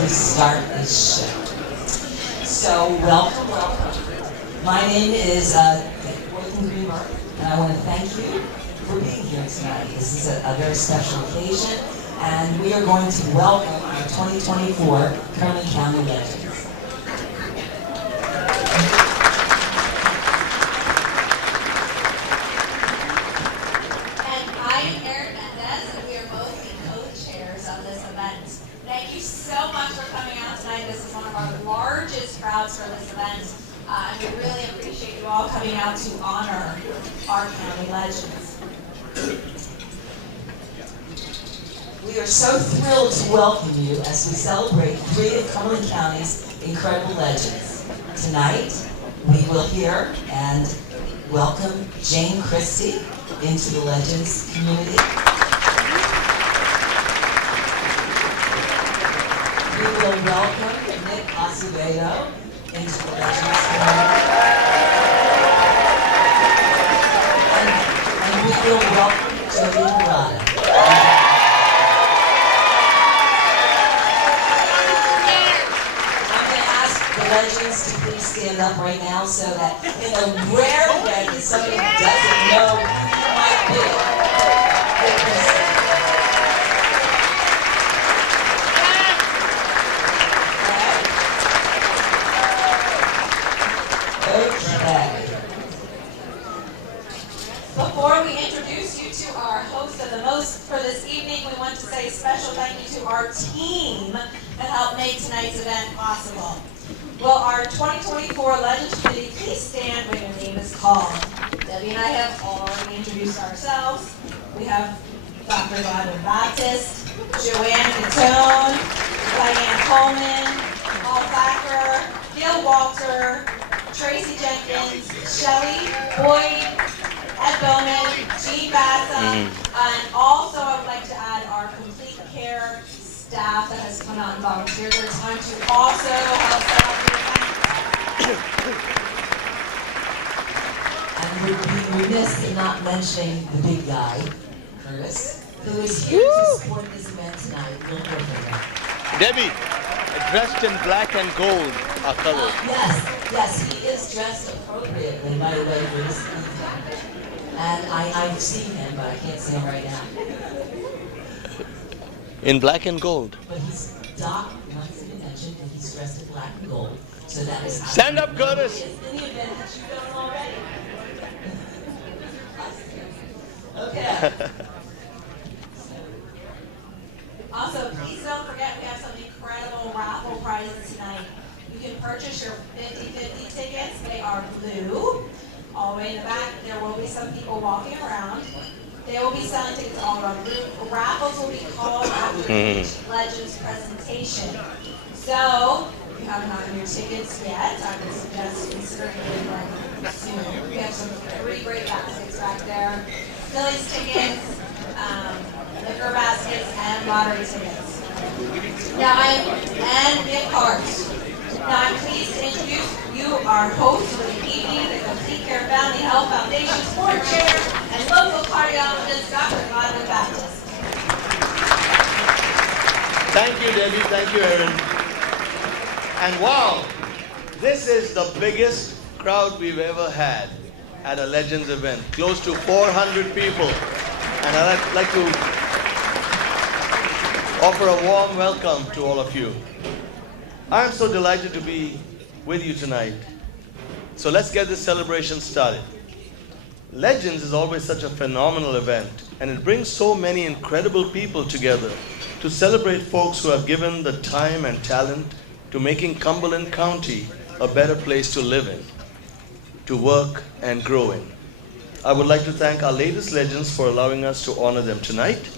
as we start this show. So welcome. My name is Worthing Greenberg, and I want to thank you for being here tonight. This is a very special occasion, and we are going to welcome our 2024 Cumberland County Legends. Largest crowds for this event, and we really appreciate you all coming out to honor our county legends. We are so thrilled to welcome you as we celebrate 3 of Cumberland County's incredible legends. Tonight, we will hear and welcome Jane Christie into the Legends community. We will welcome Acevedo into the Legends community. And we will welcome Jody Murata. I'm going to ask the Legends to please stand up right now so that in a rare way that somebody who doesn't know who might be, they can see. Before we introduce you to our host of the most for this evening, we want to say a special thank you to our team that helped make tonight's event possible. Will our 2024 Legends Committee please stand when your name is called? Debbie and I have already introduced ourselves. We have Dr. Gavin Baptist, Joanne Catone, Diane Coleman, Paul Thacker, Gil Walter, Tracy Jenkins, Shelley Boyd, Ed Bowman, Jean Bassam, and also I would like to add our complete care staff that has come out and volunteered their time to also help set up the event. And we'd be remiss in not mentioning the big guy, Curtis, who is here to support this event tonight. We'll hear from him. Debbie, dressed in black and gold are colors. Yes, he is dressed appropriately, by the way, for this evening. And I've seen him, but I can't see him right now. In black and gold. But he's Doc wants to be mentioned, and he's dressed in black and gold. So that is how Stand up, Curtis! In the event that you don't already. Okay. Also, please don't forget we have some incredible raffle prizes tonight. You can purchase your 50/50 tickets. They are blue. All the way in the back, there will be some people walking around. They will be selling tickets all around. Raffles will be called after each Legends presentation. So, if you haven't gotten your tickets yet, I would suggest considering getting one soon. We have some 3 great baskets back there. Phillies tickets, liquor baskets, and lottery tickets. And gift cards. Now I'm pleased to introduce you our host for the evening, the Complete Care Family Health Foundation Board Chair and local cardiologist, Dr. Gavin Baptist. Thank you, Debbie. Thank you, Erin. And wow, this is the biggest crowd we've ever had at a Legends event. Close to 400 people. And I'd like to offer a warm welcome to all of you. I'm so delighted to be with you tonight. So let's get this celebration started. Legends is always such a phenomenal event, and it brings so many incredible people together to celebrate folks who have given the time and talent to making Cumberland County a better place to live in, to work and grow in. I would like to thank our latest legends for allowing us to honor them tonight.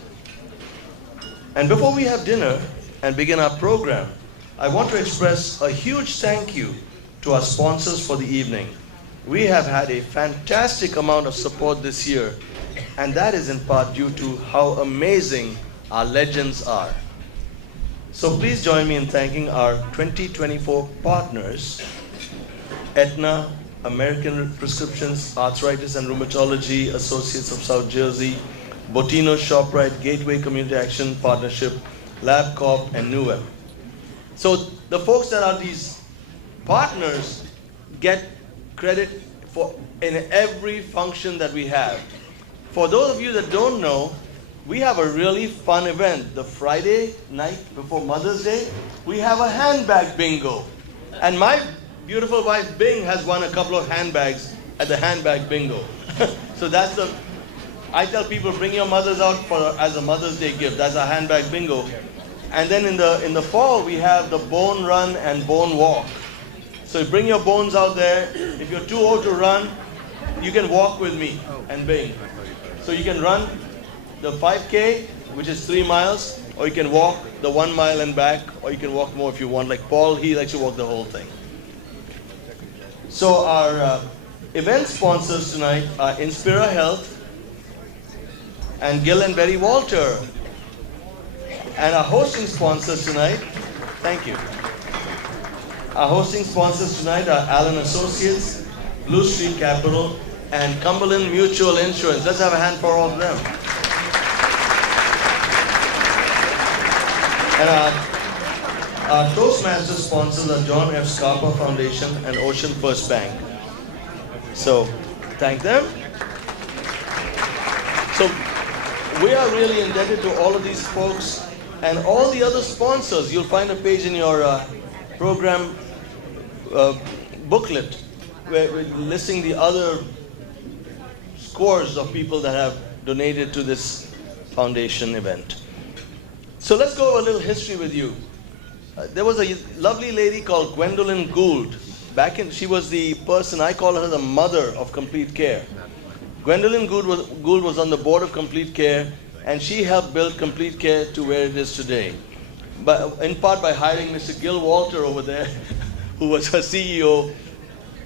And before we have dinner and begin our program, I want to express a huge thank you to our sponsors for the evening. We have had a fantastic amount of support this year, and that is in part due to how amazing our legends are. So please join me in thanking our 2024 partners, Aetna, American Prescriptions, Arthritis and Rheumatology Associates of South Jersey, Botino ShopRite, Gateway Community Action Partnership, LabCorp, and NUM. So the folks that are these partners get credit for in every function that we have. For those of you that don't know, we have a really fun event. The Friday night before Mother's Day, we have a handbag bingo. And my beautiful wife Bing has won a couple of handbags at the handbag bingo. So that's I tell people, bring your mothers out as a Mother's Day gift. That's a handbag bingo. And then in the fall, we have the bone run and bone walk. So you bring your bones out there. If you're too old to run, you can walk with me and Bing. So you can run the 5K, which is 3 miles, or you can walk the 1 mile and back, or you can walk more if you want. Like Paul, he likes to walk the whole thing. So our event sponsors tonight are Inspira Health and Gill and Berry Walter. And our hosting sponsors tonight, thank you. Our hosting sponsors tonight are Allen Associates, Blue Street Capital, and Cumberland Mutual Insurance. Let's have a hand for all of them. And our Toastmaster sponsors are John F. Scarpa Foundation and Ocean First Bank. So, thank them. So, we are really indebted to all of these folks and all the other sponsors. You'll find a page in your program booklet where we're listing the other scores of people that have donated to this foundation event. So let's go a little history with you. There was a lovely lady called Gwendolyn Gould. She was the person, I call her the mother of Complete Care. Gwendolyn Gould was on the board of Complete Care, and she helped build Complete Care to where it is today. But in part by hiring Mr. Gil Walter over there, who was her CEO,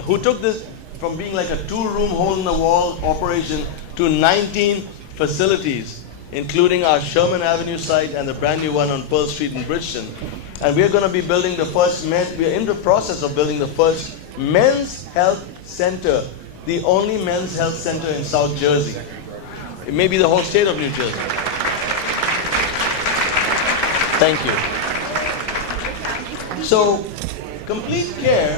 who took this from being like a 2-room hole-in-the-wall operation to 19 facilities, including our Sherman Avenue site and the brand new one on Pearl Street in Bridgeton. And we're going to be building we're in the process of building the first men's health center, the only men's health center in South Jersey. It may be the whole state of New Jersey. Thank you. So, Complete Care,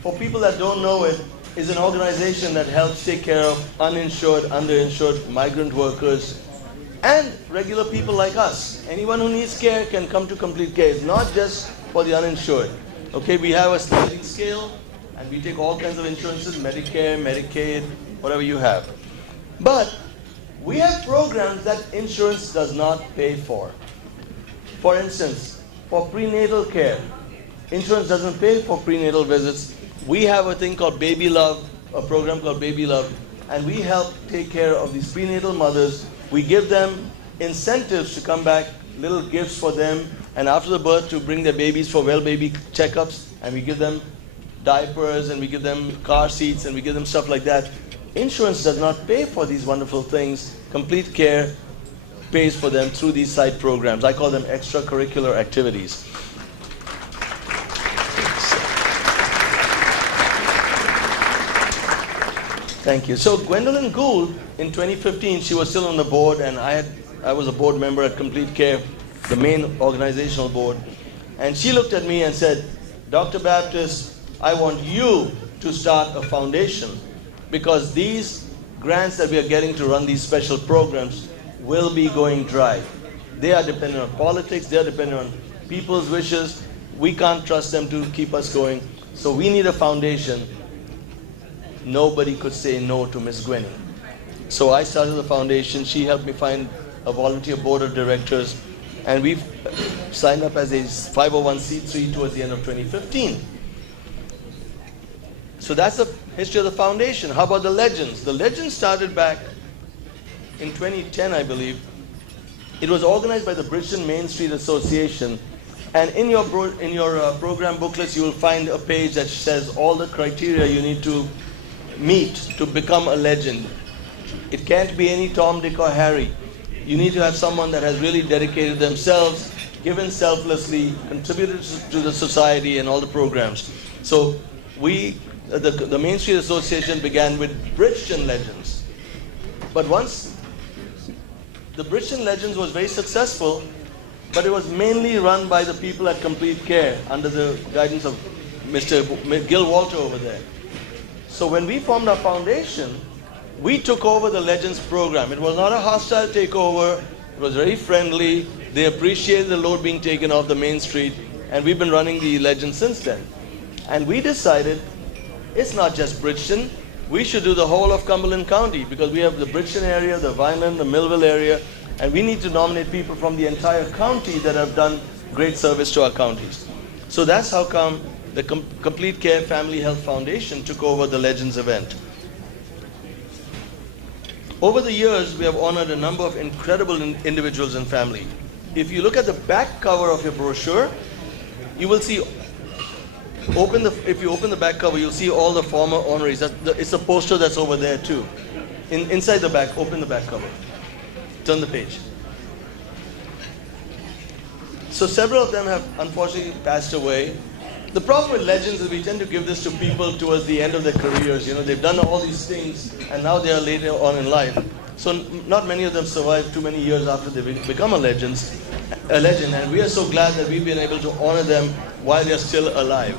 for people that don't know it, is an organization that helps take care of uninsured, underinsured migrant workers and regular people like us. Anyone who needs care can come to Complete Care. It's not just for the uninsured. Okay, we have a sliding scale and we take all kinds of insurances, Medicare, Medicaid, whatever you have. But we have programs that insurance does not pay for. For instance, for prenatal care, insurance doesn't pay for prenatal visits. We have a thing called Baby Love, a program called Baby Love, and we help take care of these prenatal mothers. We give them incentives to come back, little gifts for them, and after the birth to bring their babies for well baby checkups, and we give them diapers, and we give them car seats, and we give them stuff like that. Insurance does not pay for these wonderful things. Complete Care pays for them through these side programs. I call them extracurricular activities. Thank you. So Gwendolyn Gould, in 2015, she was still on the board, and I was a board member at Complete Care, the main organizational board. And she looked at me and said, Dr. Baptist, I want you to start a foundation, because these grants that we are getting to run these special programs will be going dry. They are dependent on politics, they are dependent on people's wishes. We can't trust them to keep us going. So we need a foundation. Nobody could say no to Miss Gwenny. So I started the foundation. She helped me find a volunteer board of directors, and we've signed up as a 501c3 towards the end of 2015. So that's the history of the foundation. How about the legends? The legends started back in 2010, I believe. It was organized by the Bridgeton Main Street Association, and in your program booklets you will find a page that says all the criteria you need to meet to become a legend. It can't be any Tom, Dick, or Harry. You need to have someone that has really dedicated themselves, given selflessly, contributed to the society and all the programs. So the Main Street Association began with Bridgeton Legends. But once the Bridgeton Legends was very successful, but it was mainly run by the people at Complete Care under the guidance of Mr. Gil Walter over there. So when we formed our foundation, we took over the Legends program. It was not a hostile takeover. It was very friendly. They appreciated the load being taken off the main street, and we've been running the Legends since then. And we decided it's not just Bridgeton. We should do the whole of Cumberland County, because we have the Bridgeton area, the Vineland, the Millville area, and we need to nominate people from the entire county that have done great service to our counties. So that's how come the Complete Care Family Health Foundation took over the Legends event. Over the years, we have honored a number of incredible individuals and family. If you look at the back cover of your brochure, you will see, if you open the back cover, you'll see all the former honorees. It's a poster that's over there too. Inside the back, open the back cover. Turn the page. So several of them have unfortunately passed away. The problem with Legends is we tend to give this to people towards the end of their careers. You know, they've done all these things and now they are later on in life. So not many of them survive too many years after they become a legend. And we are so glad that we've been able to honor them while they're still alive.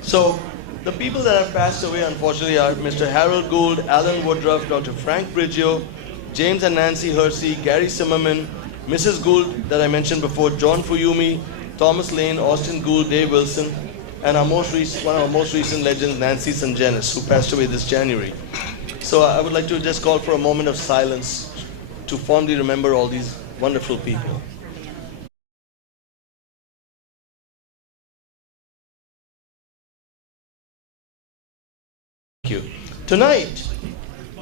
So the people that have passed away, unfortunately, are Mr. Harold Gould, Alan Woodruff, Dr. Frank Briggio, James and Nancy Hersey, Gary Zimmerman, Mrs. Gould that I mentioned before, John Fuyumi, Thomas Lane, Austin Gould, Dave Wilson, and one of our most recent legends, Nancy Sanjanis, who passed away this January. So I would like to just call for a moment of silence to fondly remember all these wonderful people. Thank you. Tonight,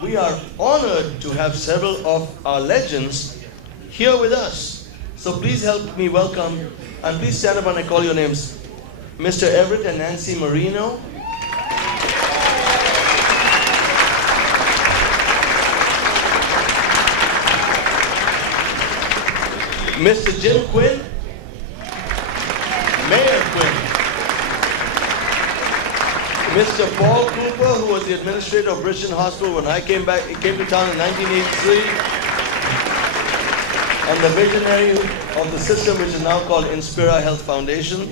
we are honored to have several of our legends here with us. So please help me welcome, and please stand up when I call your names. Mr. Everett and Nancy Marino. Mr. Jim Quinn. Mayor Quinn. Mr. Paul Cooper, who was the administrator of Bridgeton Hospital when I came to town in 1983. And the visionary of the system, which is now called Inspira Health Foundation.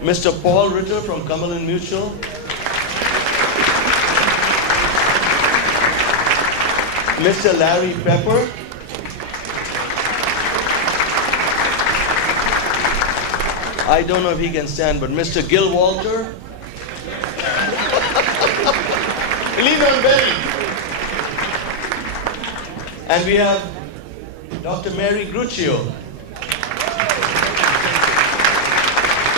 Mr. Paul Ritter from Cumberland Mutual. Mr. Larry Pepper. I don't know if he can stand, but Mr. Gil Walter. Lean on Benny. And we have Dr. Mary Gruccio.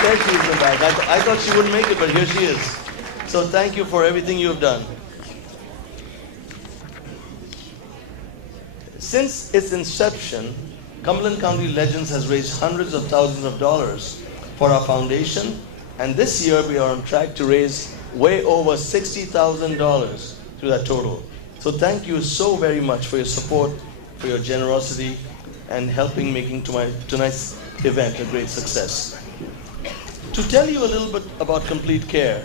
There she is in the back. I thought she wouldn't make it, but here she is. So thank you for everything you have done. Since its inception, Cumberland County Legends has raised hundreds of thousands of dollars for our foundation, and this year we are on track to raise way over $60,000 through that total. So thank you so very much for your support, for your generosity, and helping making tonight's event a great success. To tell you a little bit about Complete Care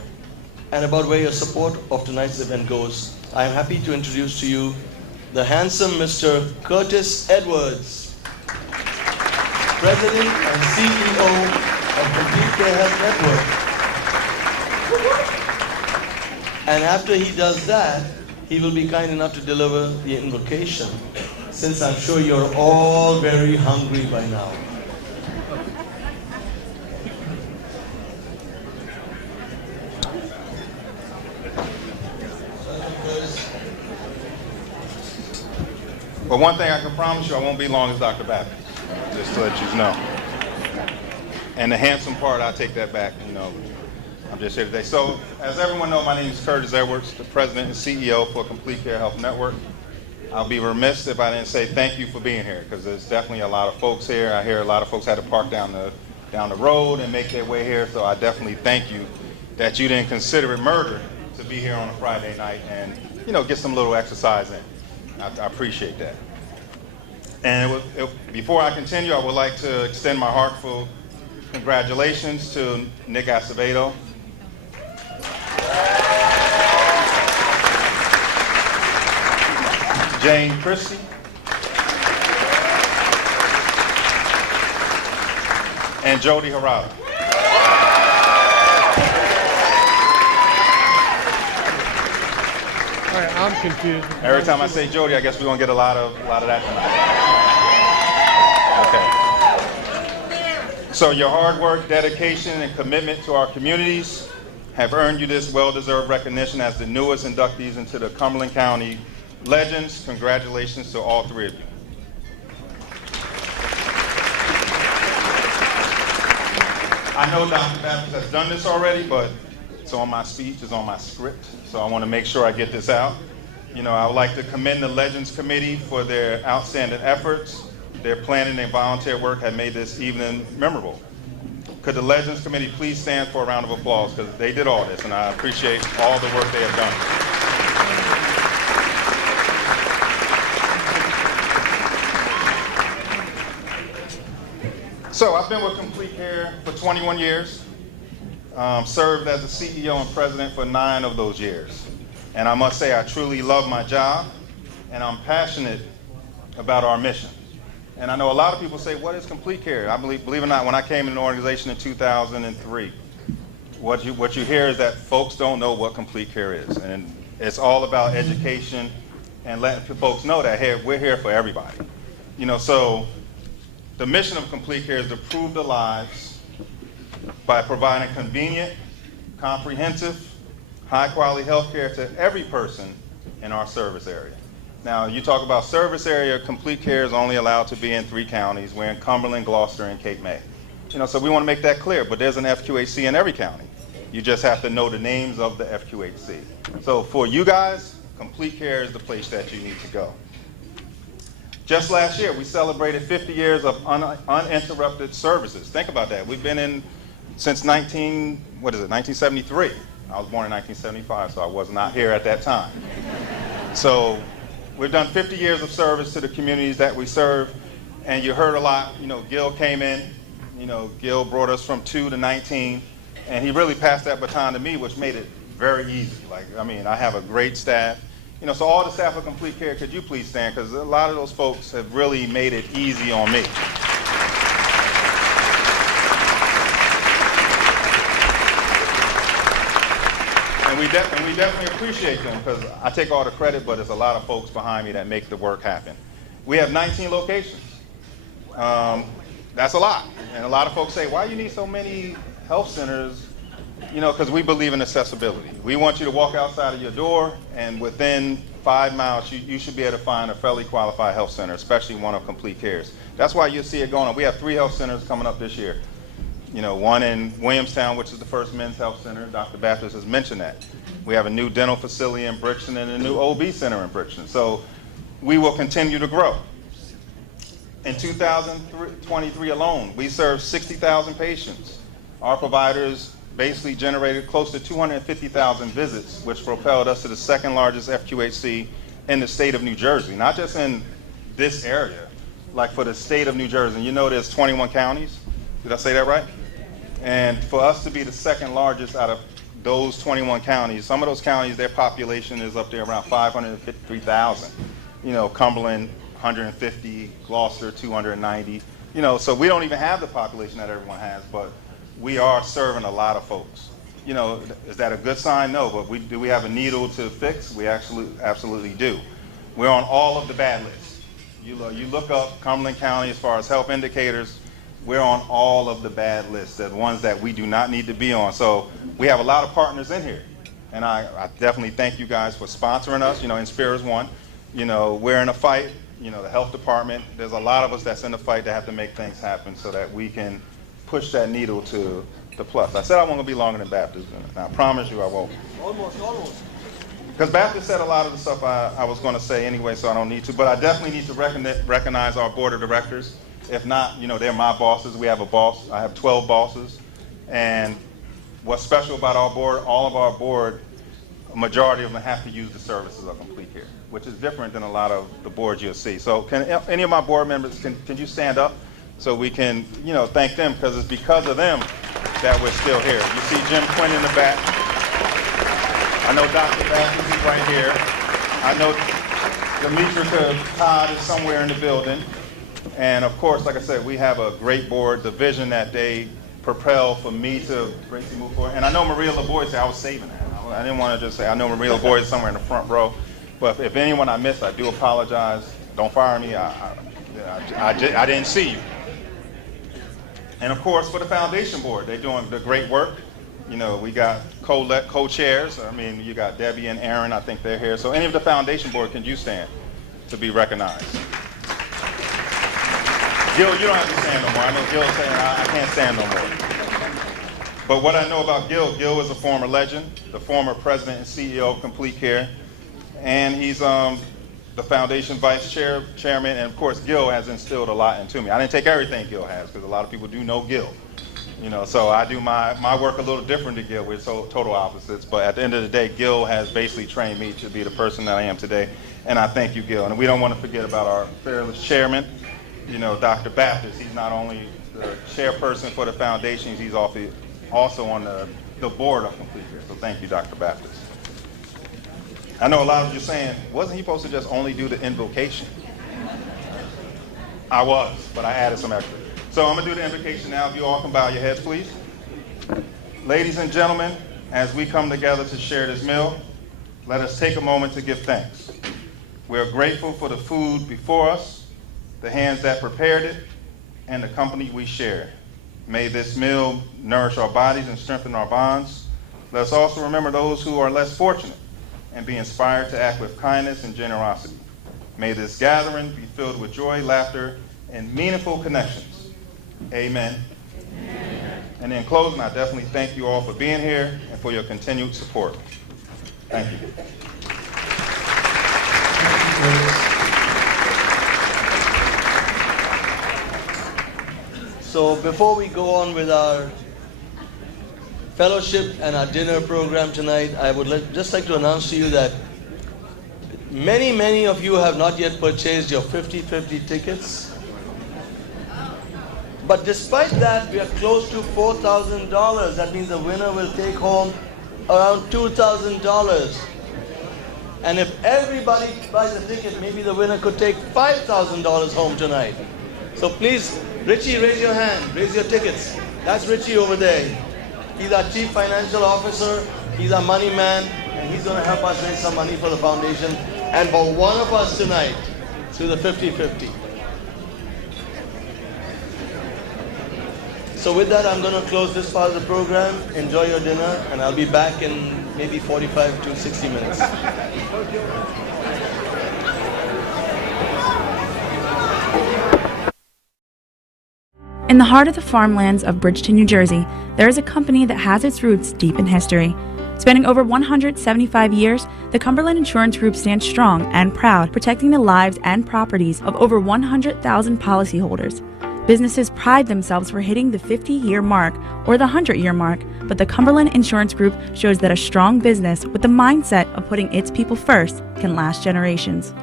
and about where your support of tonight's event goes, I am happy to introduce to you the handsome Mr. Curtis Edwards, President and CEO of Complete Care Health Network. And after he does that, he will be kind enough to deliver the invocation, since I'm sure you're all very hungry by now. But one thing I can promise you, I won't be long as Dr. Babbitt, just to let you know. And the handsome part, I'll take that back, you know. I'm just here today. So, as everyone knows, my name is Curtis Edwards, the President and CEO for Complete Care Health Network. I'll be remiss if I didn't say thank you for being here, because there's definitely a lot of folks here. I hear a lot of folks had to park down the road and make their way here, so I definitely thank you that you didn't consider it murder to be here on a Friday night and, you know, get some little exercise in. I appreciate that. And before I continue, I would like to extend my heartfelt congratulations to Nick Acevedo. Jane Christie. and Jody Harada. All right, I'm confused. Every time I say Jody, I guess we're gonna get a lot of that tonight. Okay. So your hard work, dedication, and commitment to our communities have earned you this well-deserved recognition as the newest inductees into the Cumberland County Legends. Congratulations to all three of you. I know Dr. Baptist has done this already, but it's on my speech, it's on my script, so I want to make sure I get this out. You know, I would like to commend the Legends Committee for their outstanding efforts. Their planning and volunteer work have made this evening memorable. Could the Legends Committee please stand for a round of applause, because they did all this, and I appreciate all the work they have done. So I've been with Complete Care for 21 years, served as the CEO and president for 9 of those years. And I must say I truly love my job, and I'm passionate about our mission. And I know a lot of people say, what is Complete Care? I believe it or not, when I came in the organization in 2003, what you hear is that folks don't know what Complete Care is. And it's all about education and letting folks know that, hey, we're here for everybody. You know, so the mission of Complete Care is to improve the lives by providing convenient, comprehensive, high-quality health care to every person in our service area. Now, you talk about service area, Complete Care is only allowed to be in 3 counties. We're in Cumberland, Gloucester, and Cape May. You know, so we want to make that clear, but there's an FQHC in every county. You just have to know the names of the FQHC. So for you guys, Complete Care is the place that you need to go. Just last year, we celebrated 50 years of uninterrupted services. Think about that. We've been in since 1973. I was born in 1975, so I was not here at that time. So we've done 50 years of service to the communities that we serve, and you heard a lot. You know, Gil came in. You know, Gil brought us from 2 to 19, and he really passed that baton to me, which made it very easy. Like, I mean, I have a great staff. You know, so all the staff of Complete Care, could you please stand? Because a lot of those folks have really made it easy on me. And we definitely appreciate them, because I take all the credit, but there's a lot of folks behind me that make the work happen. We have 19 locations. That's a lot. And a lot of folks say, why do you need so many health centers? You know, because we believe in accessibility. We want you to walk outside of your door, and within 5 miles, you should be able to find a fairly qualified health center, especially one of Complete Care's. That's why you'll see it going on. We have 3 health centers coming up this year. You know, one in Williamstown, which is the first men's health center. Dr. Baptist has mentioned that. We have a new dental facility in Brixton and a new OB center in Brixton. So we will continue to grow. In 2023 alone, we served 60,000 patients. Our providers basically generated close to 250,000 visits, which propelled us to the 2nd largest FQHC in the state of New Jersey. Not just in this area, like for the state of New Jersey. You know there's 21 counties. Did I say that right? And for us to be the 2nd largest out of those 21 counties, some of those counties, their population is up there around 553,000. You know, Cumberland, 150, Gloucester, 290. You know, so we don't even have the population that everyone has, but we are serving a lot of folks. You know, is that a good sign? No, but do we have a needle to fix? We absolutely do. We're on all of the bad lists. You look up Cumberland County as far as health indicators, we're on all of the bad lists, the ones that we do not need to be on. So we have a lot of partners in here. And I definitely thank you guys for sponsoring us. You know, Inspire is one. You know, we're in a fight. You know, the health department, there's a lot of us that's in the fight that have to make things happen so that we can push that needle to the plus. I said I won't be longer than Baptist, and I promise you I won't. Almost. Because Baptist said a lot of the stuff I was going to say anyway, so I don't need to. But I definitely need to recognize our board of directors. If not, you know, they're my bosses. We have a boss. I have 12 bosses. And what's special about our board, all of our board, a majority of them have to use the services of Complete Care, which is different than a lot of the boards you'll see. So can any of my board members, can you stand up so we can, you know, thank them, because it's because of them that we're still here. You see Jim Quinn in the back. I know Dr. Baptist is right here. I know Demetrica Todd is somewhere in the building. And of course, like I said, we have a great board, the vision that they propel for me to greatly move forward. And I know Maria LaBoy said I was saving that. I didn't want to just say, I know Maria LaBoy is somewhere in the front row. But if anyone I missed, I do apologize. Don't fire me. I didn't see you. And of course, for the foundation board, they're doing the great work. You know, we got co-chairs. I mean, you got Debbie and Aaron. I think they're here. So any of the foundation board, can you stand to be recognized? Gil, you don't have to stand no more. I know Gil's saying I can't stand no more. But what I know about Gil is a former legend, the former president and CEO of Complete Care, and he's the foundation vice chairman, and of course Gil has instilled a lot into me. I didn't take everything Gil has, because a lot of people do know Gil. You know, so I do my work a little different to Gil. We're total opposites, but at the end of the day, Gil has basically trained me to be the person that I am today, and I thank you, Gil. And we don't want to forget about our fearless chairman, you know, Dr. Baptist. He's not only the chairperson for the foundation, he's also on the board of Complete Care. So thank you, Dr. Baptist. I know a lot of you saying, wasn't he supposed to just only do the invocation? I was, but I added some extra. So I'm going to do the invocation now. If you all can bow your heads, please. Ladies and gentlemen, as we come together to share this meal, let us take a moment to give thanks. We are grateful for the food before us, the hands that prepared it, and the company we share. May this meal nourish our bodies and strengthen our bonds. Let us also remember those who are less fortunate and be inspired to act with kindness and generosity. May this gathering be filled with joy, laughter, and meaningful connections. Amen. Amen. And in closing, I definitely thank you all for being here and for your continued support. Thank you. So before we go on with our fellowship and our dinner program tonight, I would just like to announce to you that many of you have not yet purchased your 50-50 tickets. But despite that, we are close to $4,000. That means the winner will take home around $2,000. And if everybody buys a ticket, maybe the winner could take $5,000 home tonight. So please, Richie, raise your hand, raise your tickets. That's Richie over there. He's our Chief Financial Officer, he's our money man, and he's going to help us raise some money for the foundation and for one of us tonight through the 50-50. So with that, I'm going to close this part of the program. Enjoy your dinner, and I'll be back in maybe 45 to 60 minutes. In the heart of the farmlands of Bridgeton, New Jersey, there is a company that has its roots deep in history. Spanning over 175 years, the Cumberland Insurance Group stands strong and proud, protecting the lives and properties of over 100,000 policyholders. Businesses pride themselves for hitting the 50-year mark or the 100-year mark, but the Cumberland Insurance Group shows that a strong business with the mindset of putting its people first can last generations.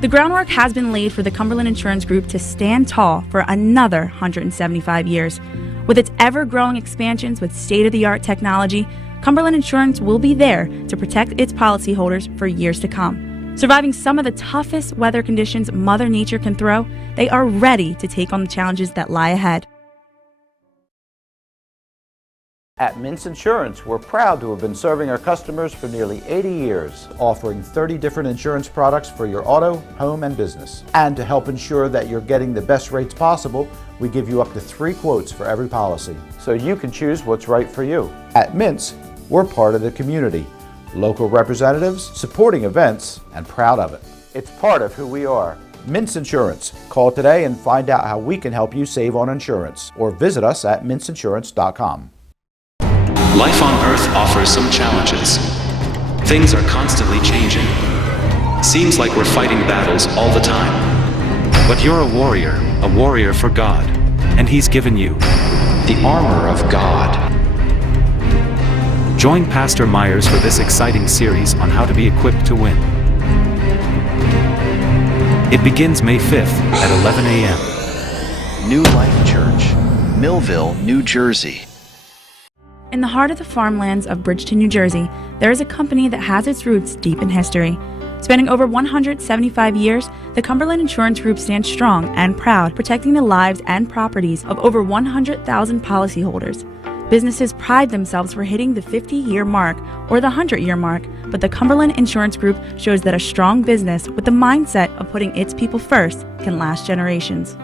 The groundwork has been laid for the Cumberland Insurance Group to stand tall for another 175 years. With its ever-growing expansions with state-of-the-art technology, Cumberland Insurance will be there to protect its policyholders for years to come. Surviving some of the toughest weather conditions Mother Nature can throw, they are ready to take on the challenges that lie ahead. At Mintz Insurance, we're proud to have been serving our customers for nearly 80 years, offering 30 different insurance products for your auto, home, and business. And to help ensure that you're getting the best rates possible, we give you up to 3 quotes for every policy, so you can choose what's right for you. At Mintz, we're part of the community, local representatives, supporting events, and proud of it. It's part of who we are. Mintz Insurance. Call today and find out how we can help you save on insurance, or visit us at mintzinsurance.com. Life on Earth offers some challenges. Things are constantly changing. Seems like we're fighting battles all the time. But you're a warrior for God, and He's given you the armor of God. Join Pastor Myers for this exciting series on how to be equipped to win. It begins May 5th at 11 a.m. New Life Church, Millville, New Jersey. In the heart of the farmlands of Bridgeton, New Jersey, there is a company that has its roots deep in history. Spanning over 175 years, the Cumberland Insurance Group stands strong and proud, protecting the lives and properties of over 100,000 policyholders. Businesses pride themselves for hitting the 50-year mark or the 100-year mark, but the Cumberland Insurance Group shows that a strong business with the mindset of putting its people first can last generations.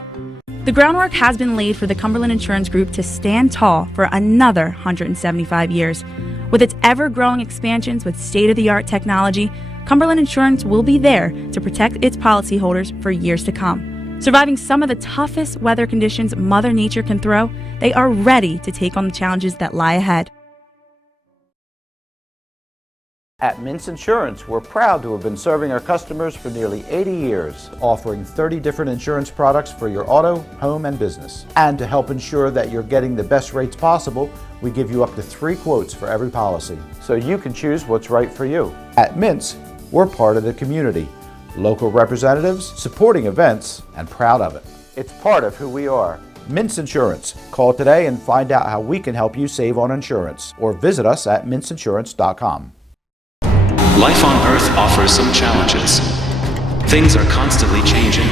The groundwork has been laid for the Cumberland Insurance Group to stand tall for another 175 years. With its ever-growing expansions with state-of-the-art technology, Cumberland Insurance will be there to protect its policyholders for years to come. Surviving some of the toughest weather conditions Mother Nature can throw, they are ready to take on the challenges that lie ahead. At Mintz Insurance, we're proud to have been serving our customers for nearly 80 years, offering 30 different insurance products for your auto, home, and business. And to help ensure that you're getting the best rates possible, we give you up to 3 quotes for every policy, so you can choose what's right for you. At Mintz, we're part of the community, local representatives, supporting events, and proud of it. It's part of who we are. Mintz Insurance. Call today and find out how we can help you save on insurance, or visit us at mintzinsurance.com. Life on Earth offers some challenges. Things are constantly changing.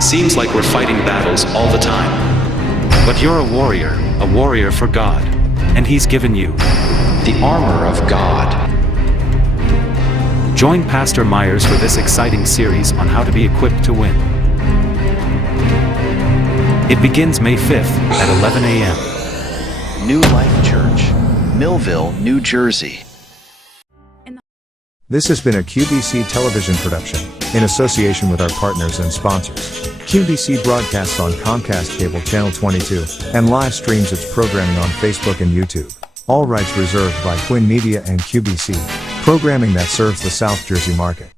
Seems like we're fighting battles all the time. But you're a warrior for God, and He's given you The armor of God. Join Pastor Myers for this exciting series on how to be equipped to win. It begins May 5th at 11 a.m. New Life Church, Millville, New Jersey. This has been a QBC television production, in association with our partners and sponsors. QBC broadcasts on Comcast Cable Channel 22, and live streams its programming on Facebook and YouTube. All rights reserved by Quinn Media and QBC, programming that serves the South Jersey market.